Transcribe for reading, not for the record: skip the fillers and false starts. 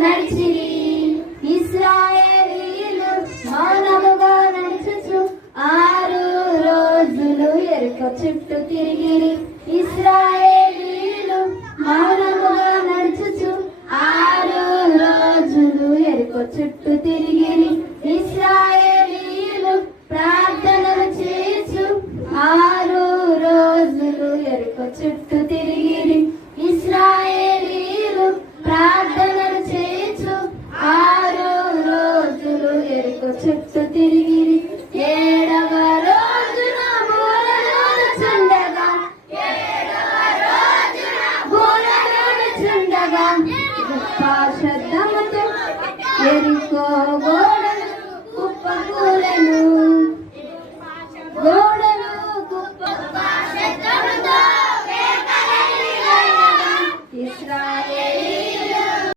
నడిచిరి. ఇశ్రాయేలీయులు మౌనముగా నడుచుచు 6 రోజులు ఎరుకో చుట్టూ తిరిగిరి. ఇశ్రాయేలీయులు మౌనముగా నడుచుచు 6 రోజులు ఎరుకో చుట్టూ తిరిగిరి. ఇశ్రాయేలీయులు ప్రార్థనలు చేసు 6 రోజులు ఎరుకో చుట్టూ తిరిగిరి. ఇశ్రాయేలీయులు ప్రార్థనలు చేసు 6 రోజులు ఎరుకో చుట్టూ తిరిగిరి. 7వ రోజున బూరలోను చుండగా గొప్ప శబ్దముతో